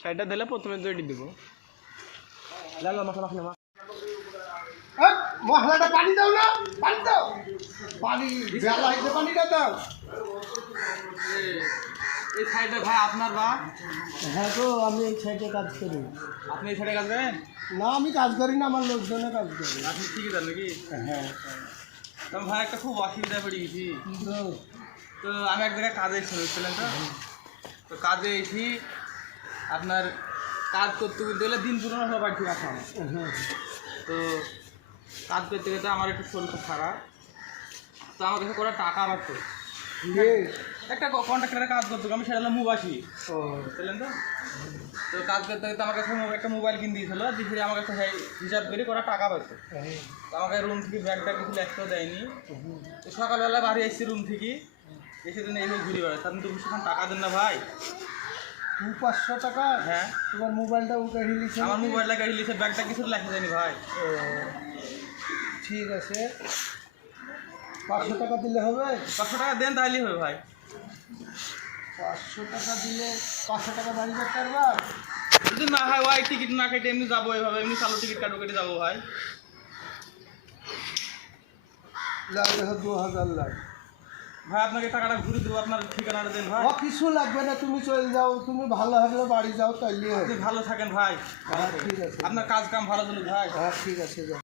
সাইডটা দিলে প্রথমে তৈরি দেবো। মশলাটা পানি দাও না, পানি দাও, পানি বেলা হয়েছে, পানিটা দাও। এই সাইডে ভাই আপনার বা? হ্যাঁ তো আমি এই সাইডে কাজ করি। আপনি এই সাইডে কাজ করেন? না আমি কাজ করি না, আমার লোকজনে কাজ করে। আপনি ঠিকই জান নাকি? হ্যাঁ তো ভাই একটা খুব অসুবিধা পড়ে গেছি। তো আমি এক জায়গায় কাজে এসেছি, বুঝছিলেন তো? তো কাজে এসি আপনার কাজ করতে করতে গেলে দিন পুরোনো সব বাড়ি রাখা আমার। তো কাজ করতে করতে আমার একটু শরীর খুব খারাপ। তো আমার কাছে করে টাকা রাখতো, একটা কন্ট্রাক্টারে কাজ করতো, আমি সেটা হলো মুবাসি, বুঝলেন তো? তো কাজ করতে করতে আমার কাছে একটা মোবাইল কিনে দিয়েছিল, দিয়ে আমার কাছে হিসাব করে করা টাকা পাইতো। তো আমাকে রুম থেকে ব্যাগটা কিছু একটাও দেয়নি। তো সকালবেলা বাড়ি এসেছি রুম থেকে, এসে দিন এইভাবে ঘুরে বেড়াচ্ছে। আপনি তো বেশিক্ষণ টাকা দেন না ভাই। 500 টাকা? হ্যাঁ। তোমার মোবাইলটা উঠে হিলিছে? আমার মোবাইলটা হিলিছে, ব্যাগটা কিছু লেখা যায়নি ভাই। ঠিক আছে, 500 টাকা দিলে হবে? 500 টাকা দেন তাহলেই হবে ভাই। 500 টাকা দিলে 500 টাকা দাঁড়িয়ে করতে পারবা? যদি না হয় ভাই টিকিট না কেটে এমনি যাবো, এভাবে এমনি চালু টিকিট কাটো কেটে যাবো ভাই। লাগবে 2000 লাগবে ভাই আপনাকে টাকাটা ঘুরে দেবো, আপনার ঠিকানাটা দেন ভাই। কিছু লাগবে না, তুমি চলে যাও, তুমি ভালো হলে বাড়ি যাও, তাইলে আপনি ভালো থাকেন ভাই। হ্যাঁ ঠিক আছে, আপনার কাজ কাম ভালো চলুক ভাই। হ্যাঁ ঠিক আছে যাও।